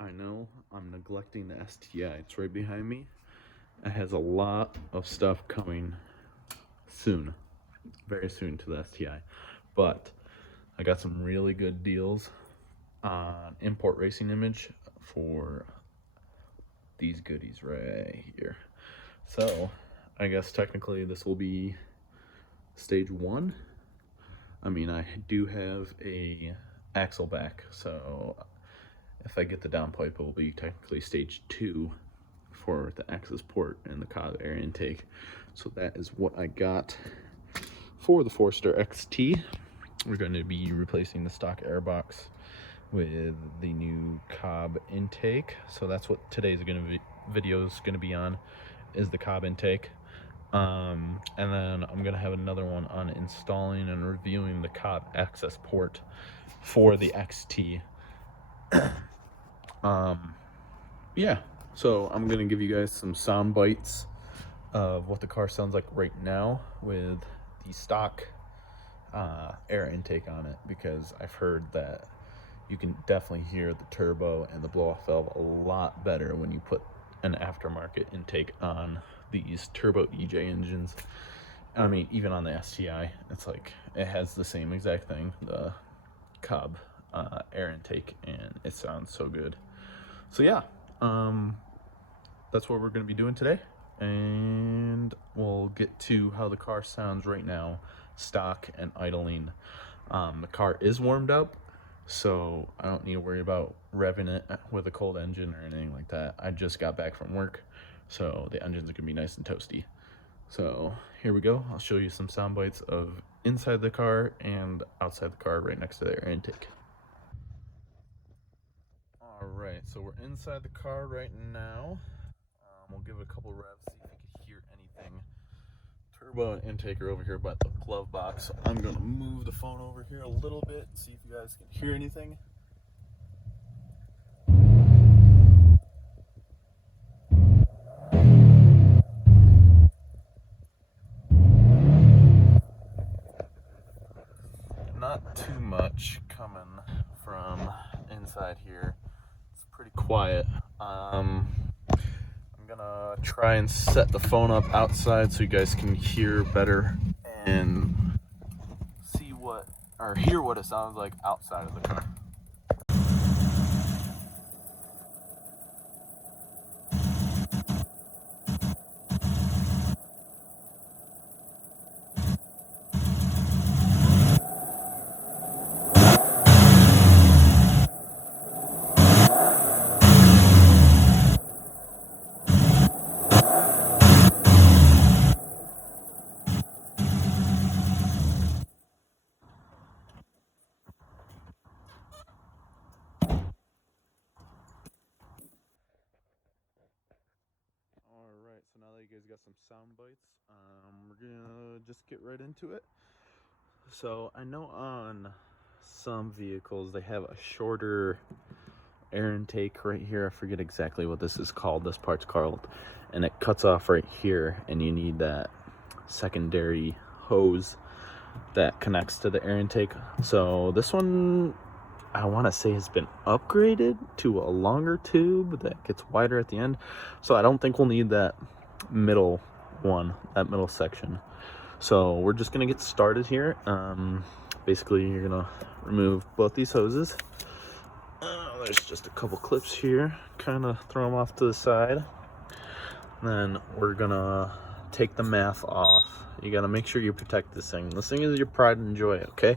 I know I'm neglecting the STI. It's right behind me. It has a lot of stuff coming soon, very soon to the STI. But I got some really good deals on Import Racing Image for these goodies right here. So I guess technically this will be stage one. I mean, I do have a axle back, so if I get the downpipe, it will be technically stage two for the access port and the Cobb air intake. So that is what I got for the Forester XT. We're going to be replacing the stock airbox with the new Cobb intake. So that's what today's video is going to be on, is the Cobb intake. And then I'm going to have another one on installing and reviewing the Cobb access port for the XT. Yeah, so I'm gonna give you guys some sound bites of what the car sounds like right now with the stock air intake on it, because I've heard that you can definitely hear the turbo and the blow-off valve a lot better when you put an aftermarket intake on these turbo EJ engines. I mean, even on the STI, it's like it has the same exact thing, the Cobb air intake, and it sounds so good. So yeah, that's what we're going to be doing today, and we'll get to how the car sounds right now, stock and idling. The car is warmed up, so I don't need to worry about revving it with a cold engine or anything like that. I just got back from work, so the engines are going to be nice and toasty. So here we go. I'll show you some sound bites of inside the car and outside the car right next to the air intake. Alright, so we're inside the car right now. We'll give it a couple revs, see if you can hear anything. Turbo and intake are over here by the glove box. So I'm going to move the phone over here a little bit, see if you guys can hear anything. Not too much coming from inside here. It's pretty quiet. I'm gonna try and set the phone up outside so you guys can hear better and see what, or hear what it sounds like outside of the car. Alright, so now that you guys got some sound bites, we're gonna just get right into it. So I know on some vehicles they have a shorter air intake right here. I forget exactly what this is called, this part's called, and it cuts off right here, and you need that secondary hose that connects to the air intake. So this one, I want to say, has been upgraded to a longer tube that gets wider at the end, so I don't think we'll need that middle one, that middle section. So we're just gonna get started here. Basically you're gonna remove both these hoses. There's just a couple clips here, kind of throw them off to the side. Then we're gonna take the MAF off. You gotta make sure you protect this thing. This thing is your pride and joy, okay?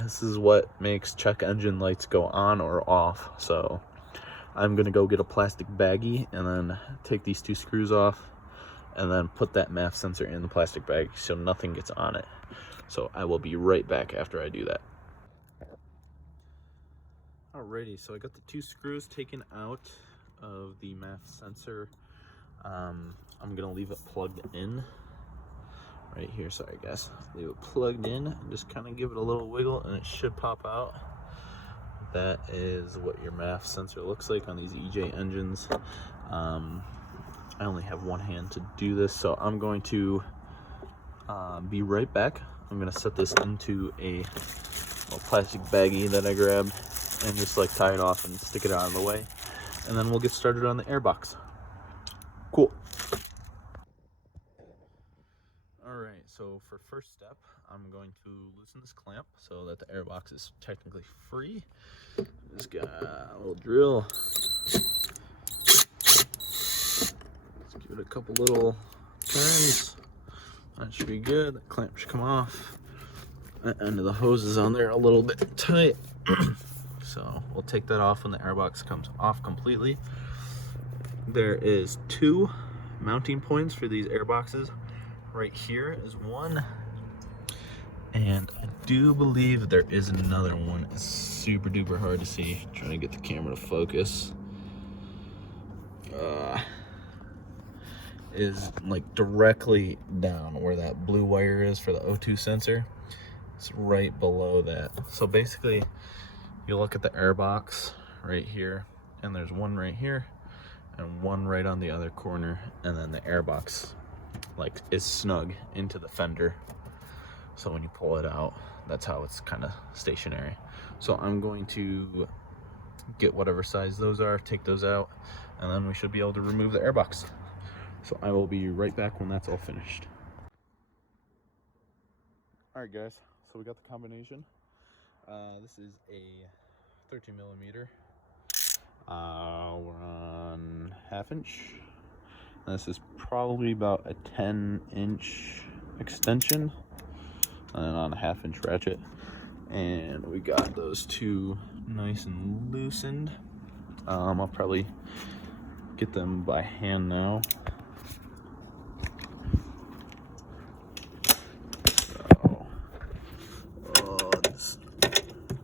This is what makes check engine lights go on or off. So I'm gonna go get a plastic baggie and then take these two screws off and then put that MAF sensor in the plastic bag so nothing gets on it. So I will be right back after I do that. Alrighty, so I got the two screws taken out of the MAF sensor. I'm gonna leave it plugged in right here. Sorry guys, leave it plugged in, just kind of give it a little wiggle and it should pop out. That is what your MAF sensor looks like on these EJ engines. I only have one hand to do this, so I'm going to be right back. I'm gonna set this into a little plastic baggie that I grabbed and just like tie it off and stick it out of the way. and then we'll get started on the airbox. Cool. Alright, so for first step, I'm going to loosen this clamp so that the airbox is technically free. Just got a little drill. Let's give it a couple little turns. That should be good. The clamp should come off. That end of the hose is on there a little bit tight. So we'll take that off when the airbox comes off completely. There is 2 mounting points for these airboxes. Right here is one, and I do believe there is another one. It's super duper hard to see. Trying to get the camera to focus. Is like directly down where that blue wire is for the O2 sensor. It's right below that. So basically, you look at the airbox right here, and there's one right here, and one right on the other corner, and then the airbox like is snug into the fender, so when you pull it out, that's how it's kind of stationary. So I'm going to get whatever size those are, take those out, and then we should be able to remove the airbox. So I will be right back when that's all finished. Alright guys, so we got the combination. This is a 13 millimeter. We're on 1/2 inch. This is probably about a 10-inch extension, and on a 1/2 inch ratchet. And we got those 2 nice and loosened. I'll probably get them by hand now. So, just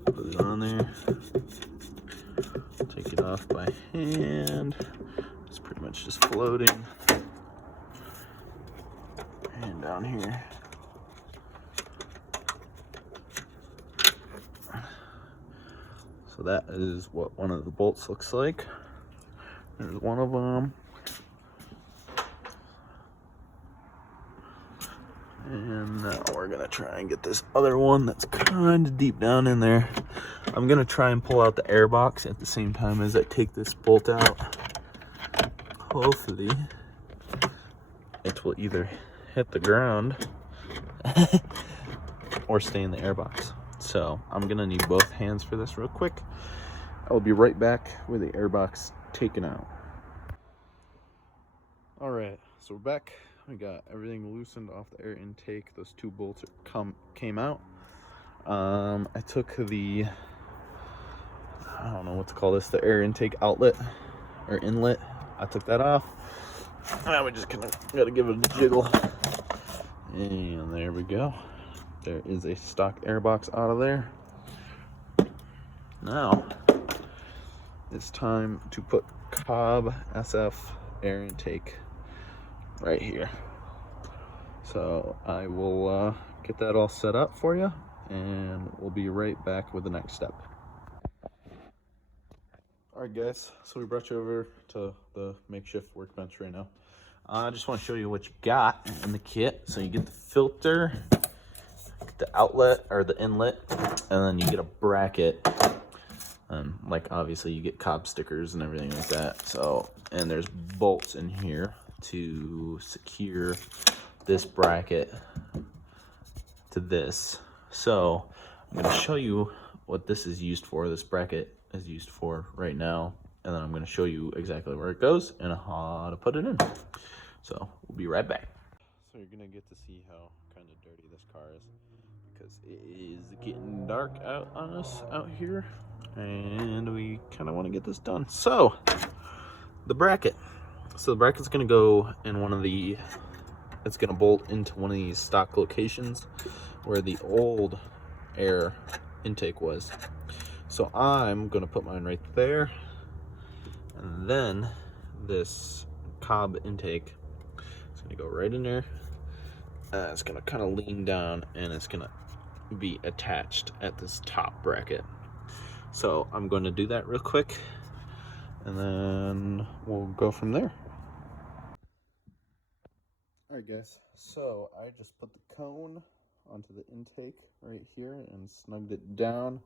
put it on there. Take it off by hand. It's pretty much just floating. And down here. So that is what one of the bolts looks like. There's one of them. And now we're gonna try and get this other one that's kind of deep down in there. I'm gonna try and pull out the airbox at the same time as I take this bolt out. Hopefully it will either hit the ground or stay in the airbox. So I'm gonna need both hands for this real quick. I will be right back with the airbox taken out. All right, so we're back. We got everything loosened off the air intake. Those 2 bolts came out. I took the, I don't know what to call this, the air intake outlet or inlet. I took that off. Now we just gotta give it a jiggle. And there we go. There is a stock airbox out of there. Now it's time to put Cobb SF air intake right here. So I will get that all set up for you, and we'll be right back with the next step. Alright guys, so we brought you over to the makeshift workbench right now. I just want to show you what you got in the kit. So you get the filter, the outlet or the inlet, and then you get a bracket. And like obviously you get Cobb stickers and everything like that. So, and there's bolts in here to secure this bracket to this. So I'm going to show you what this is used for. This bracket is used for right now, and then I'm going to show you exactly where it goes and how to put it in. So we'll be right back. So you're going to get to see how kind of dirty this car is, because it is getting dark out on us out here, and we kind of want to get this done. So the bracket. So the bracket's going to go in one of the, it's going to bolt into one of these stock locations where the old air intake was. So I'm going to put mine right there, and then this Cobb intake is going to go right in there. It's going to kind of lean down, and it's going to be attached at this top bracket. So I'm going to do that real quick, and then we'll go from there. Alright guys, so I just put the cone onto the intake right here and snugged it down.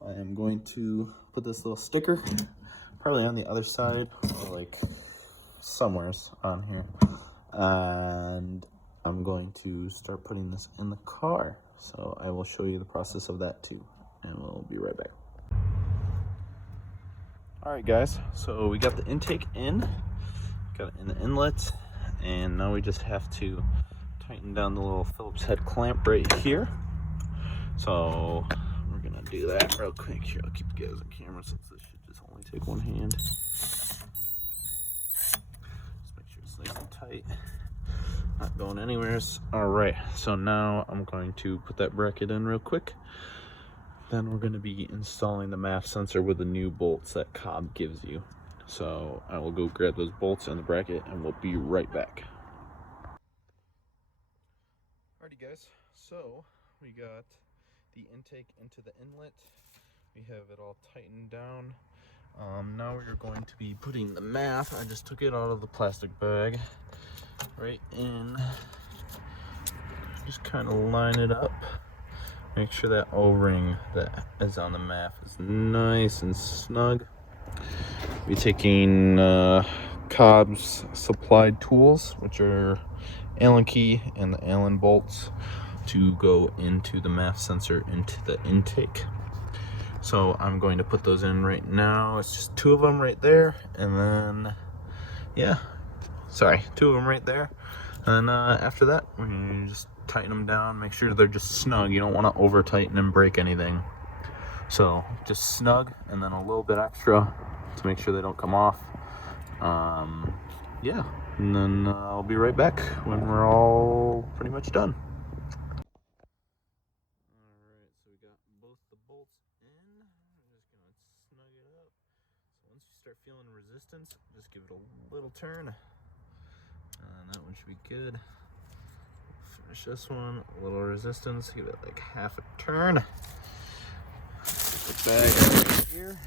I am going to put this little sticker probably on the other side, or like somewhere's on here. And I'm going to start putting this in the car. So I will show you the process of that too, and we'll be right back. All right, guys, so we got the intake in, got it in the inlet, and now we just have to tighten down the little Phillips head clamp right here. So we're gonna do that real quick here. I'll keep you guys on camera since this should just only take one hand. Just make sure it's nice and tight, not going anywhere. All right, so now I'm going to put that bracket in real quick. Then we're going to be installing the MAF sensor with the new bolts that Cobb gives you. So I will go grab those bolts and the bracket, and we'll be right back. Alrighty, guys, so we got the intake into the inlet. We have it all tightened down. Now we're going to be putting the MAF. I just took it out of the plastic bag right in. Just kind of line it up. Make sure that O-ring that is on the MAF is nice and snug. Be taking Cobb's supplied tools, which are Allen key and the Allen bolts, to go into the MAF sensor into the intake. So I'm going to put those in right now. It's just two of them right there, and then two of them right there. And after that, we're gonna just tighten them down, make sure they're just snug. You don't want to over tighten and break anything. So just snug, and then a little bit extra to make sure they don't come off. Yeah, and then I'll be right back when we're all pretty much done. Alright, so we got both the bolts in. I'm just gonna snug it up. So once you start feeling resistance, just give it a little turn. And that one should be good. Finish this one, a little resistance, give it like half a turn. Put the bag right here.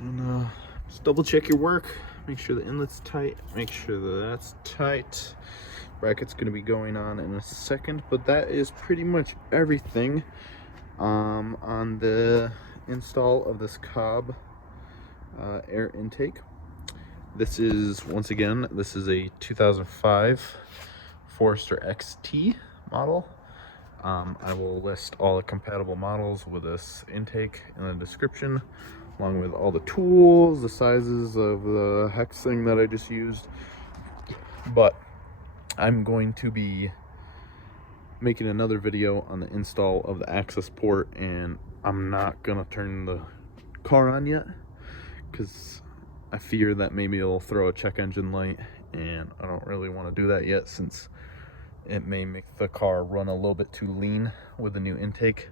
And just double check your work. Make sure the inlet's tight. Make sure that that's tight. Bracket's gonna be going on in a second, but that is pretty much everything on the install of this Cobb air intake. This is, once again, this is a 2005 Forester XT model. I will list all the compatible models with this intake in the description, along with all the tools, the sizes of the hex thing that I just used. But I'm going to be making another video on the install of the access port, and I'm not gonna turn the car on yet because I fear that maybe it'll throw a check engine light, and I don't really want to do that yet since it may make the car run a little bit too lean with the new intake.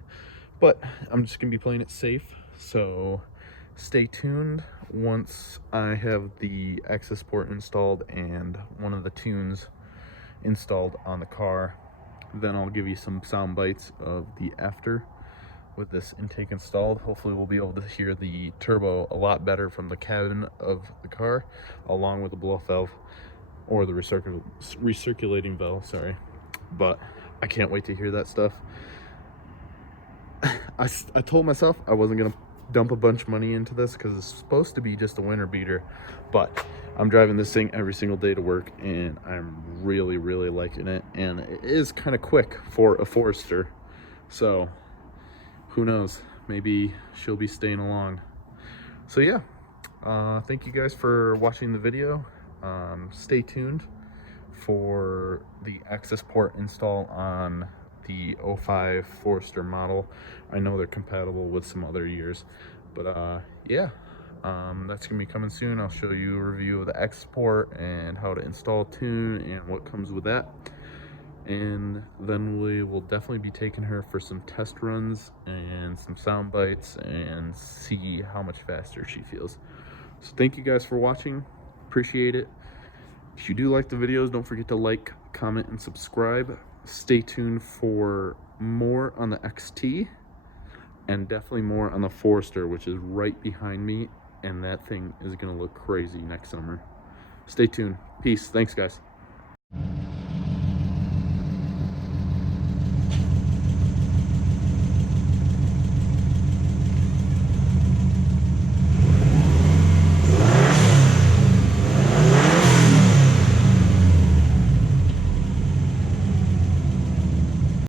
But I'm just gonna be playing it safe, so stay tuned. Once I have the access port installed and one of the tunes installed on the car, then I'll give you some sound bites of the after with this intake installed. Hopefully we'll be able to hear the turbo a lot better from the cabin of the car, along with the blow-off valve, or the recirculating valve, sorry. But I can't wait to hear that stuff. I told myself I wasn't gonna dump a bunch of money into this because it's supposed to be just a winter beater, but I'm driving this thing every single day to work, and I'm really liking it, and it is kind of quick for a Forester, so who knows, maybe she'll be staying along. So yeah, thank you guys for watching the video. Stay tuned for the access port install on the 05 Forester model. I know they're compatible with some other years, but that's gonna be coming soon. I'll show you a review of the access port and how to install tune and what comes with that. And then we will definitely be taking her for some test runs and some sound bites and see how much faster she feels. So thank you guys for watching, appreciate it. If you do like the videos, don't forget to like, comment, and subscribe. Stay tuned for more on the XT, and definitely more on the Forester, which is right behind me, and that thing is gonna look crazy next summer. Stay tuned. Peace. Thanks, guys.